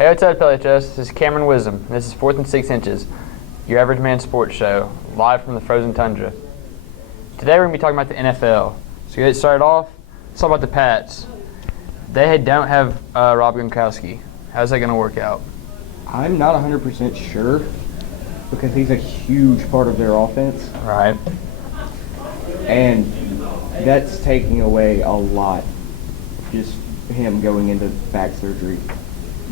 Hey, what's up, LHS? This is Cameron Wisdom. This is 4th and 6 Inches, your average man sports show, live from the frozen tundra. Today we're going to be talking about the NFL. So to get started off, let's talk about the Pats. They don't have Rob Gronkowski. How's that going to work out? I'm not 100% sure because he's a huge part of their offense. Right. And that's taking away a lot, just him going into back surgery.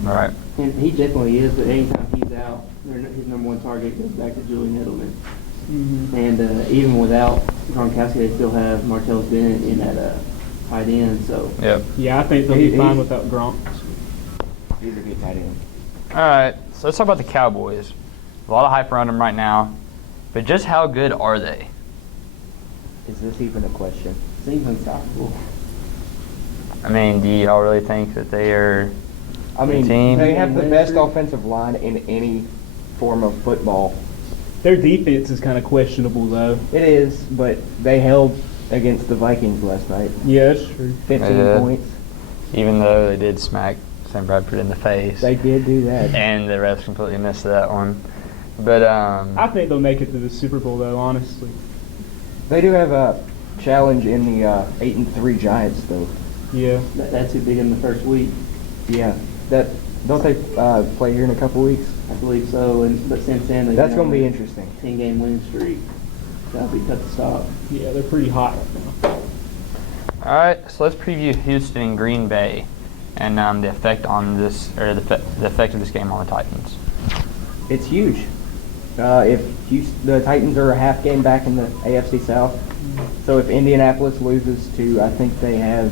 Right. And he definitely is, but anytime he's out, his number one target goes back to Julian Edelman. Mm-hmm. And even without Gronkowski, they still have Martellus Bennett in that tight end. So Yep. Yeah, I think they'll be fine without Gronk. He's a good tight end. All right, so let's talk about the Cowboys. A lot of hype around them right now, but just how good are they? Is this even a question? seems unstoppable. I mean, do y'all really think that they are I mean, team? they have the best offensive line in any form of football. Their defense is kind of questionable, though. It is, but they held against the Vikings last night. Yeah, that's true. 15 points. Even though they did smack Sam Bradford in the face. They did do that. And the refs completely missed that one. But I think they'll make it to the Super Bowl, though, honestly. They do have a challenge in the 8-3 Giants, though. Yeah. That's who beat him the first week. Yeah. Don't they play here in a couple weeks? I believe so. But since then, they've That's been going to on be a interesting. 10-game winning streak. That'll be tough to stop. Yeah, they're pretty hot right now. all right, so let's preview Houston and Green Bay, and the effect on this, or the effect of this game on the Titans. It's huge. If the Titans are a half game back in the AFC South, so if Indianapolis loses to, I think they have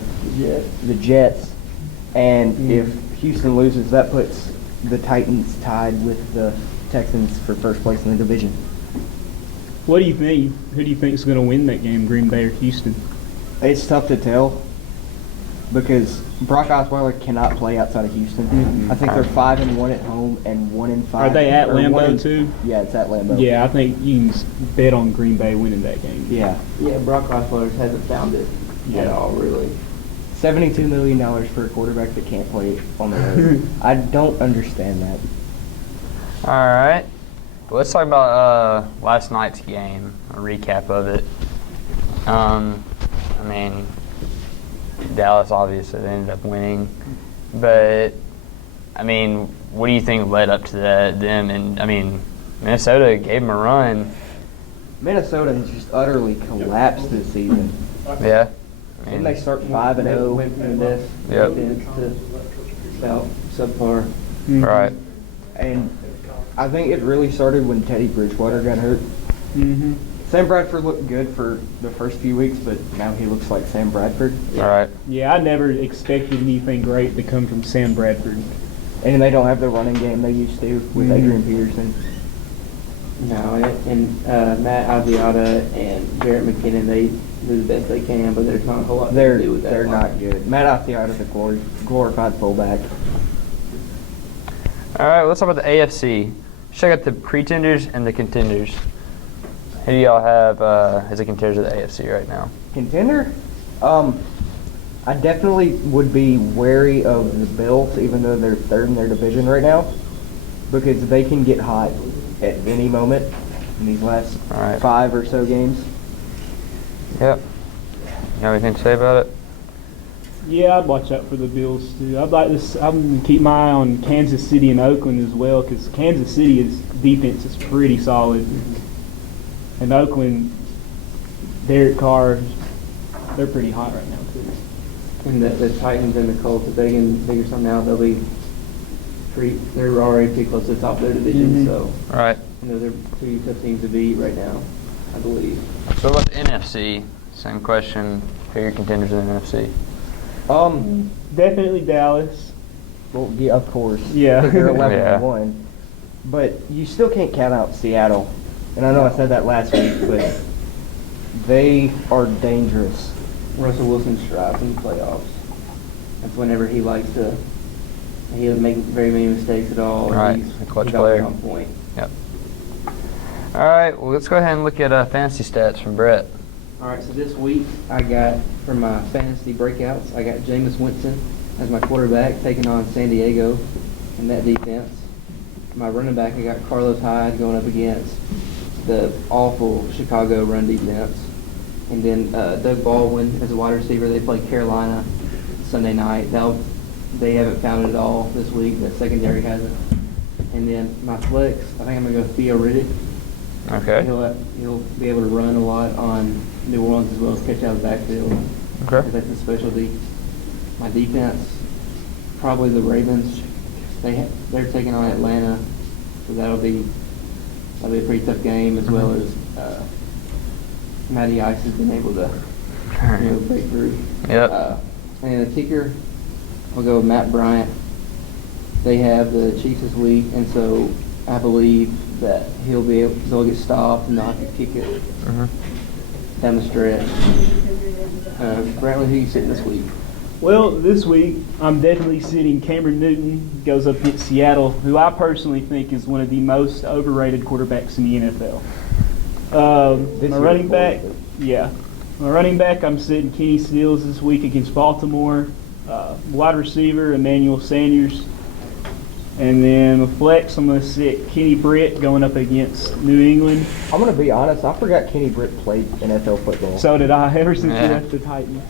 the Jets, and if Houston loses, that puts the Titans tied with the Texans for first place in the division. What do you think? Who do you think is going to win that game, Green Bay or Houston? It's tough to tell because Brock Osweiler cannot play outside of Houston. Mm-hmm. I think they're 5-1 at home and 1-5. Are they at Lambeau, too? Yeah, it's at Lambeau. Yeah, I think you can bet on Green Bay winning that game. Yeah. Yeah, Brock Osweiler hasn't found it at all, really. $72 million for a quarterback that can't play on the road. I don't understand that. All right, well, let's talk about last night's game, a recap of it. I mean, Dallas obviously they ended up winning, but I mean, what do you think led up to that? Them and I mean, Minnesota gave them a run. Minnesota has just utterly collapsed this season. Yeah. Didn't they start 5-0? Went from the best Yep. defense to about subpar. Mm-hmm. Right. And I think it really started when Teddy Bridgewater got hurt. Mm-hmm. Sam Bradford looked good for the first few weeks, but now he looks like Sam Bradford. All right. Yeah, I never expected anything great to come from Sam Bradford. And they don't have the running game they used to with Adrian Peterson. No, and Matt Asiata and Jarrett McKinnon, they do the best they can, but there's not a whole lot they can do with that. They're line. not good. Matt Asiata's a glorified fullback. All right, let's talk about the AFC. Check out the pretenders and the contenders. Who do y'all have as the contenders of the AFC right now? Contender? I definitely would be wary of the Bills, even though they're third in their division right now, because they can get hot at any moment in these last 5 or so games. Yep. You have anything to say about it? Yeah, I'd watch out for the Bills too. I'm gonna keep my eye on Kansas City and Oakland as well, because Kansas City's defense is pretty solid, and Oakland, Derek Carr, they're pretty hot right now too. And the Titans and the Colts, if they can figure something out, they'll be they're already pretty close to the top of their division, so All right. you know they're two tough teams to beat right now, I believe. So about the NFC, same question. Who are your contenders in the NFC? Definitely Dallas. Well, yeah, of course. Yeah. Because they're 11 Yeah. and 1. But you still can't count out Seattle. And I know I said that last week, but they are dangerous. Russell Wilson strives in the playoffs. That's whenever he likes to. He doesn't make very many mistakes at all. Right, He's a clutch always player. on point. Yep. All right, well, let's go ahead and look at fantasy stats from Brett. All right, so this week I got, for my fantasy breakouts, I got Jameis Winston as my quarterback taking on San Diego. in that defense. My running back, I got Carlos Hyde going up against the awful Chicago run defense. And then Doug Baldwin as a wide receiver. They play Carolina Sunday night. They haven't found it all this week. The secondary hasn't. And then my flex, I think I'm going to go Theo Riddick. Okay. He'll be able to run a lot on New Orleans as well as catch out of the backfield. Okay. That's a specialty. My defense, probably the Ravens. They're taking on Atlanta, so that'll be a pretty tough game, as well as Matty Ice has been able to break through. Yep. And the kicker, I'll go with Matt Bryant. They have the Chiefs this week, and so I believe that they'll get stopped and they'll have to kick it down the stretch. Brantley, who you sitting this week? Well, this week I'm definitely sitting Cameron Newton, goes up against Seattle, who I personally think is one of the most overrated quarterbacks in the NFL. My running back, my running back, I'm sitting Kenny Stills this week against Baltimore. Wide receiver, Emmanuel Sanders. And then the flex, I'm going to sit Kenny Britt going up against New England. I'm going to be honest, I forgot Kenny Britt played NFL football. So did I, ever since he Yeah. left the Titans.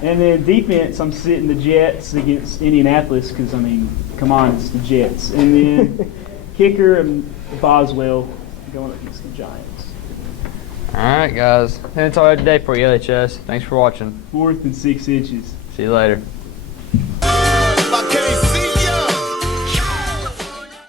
And then defense, I'm sitting the Jets against Indianapolis because, I mean, come on, it's the Jets. And then kicker and Boswell going up against the Giants. All right, guys. And that's all I have today for you, LHS. Thanks for watching. 4th and 6 inches. See you later.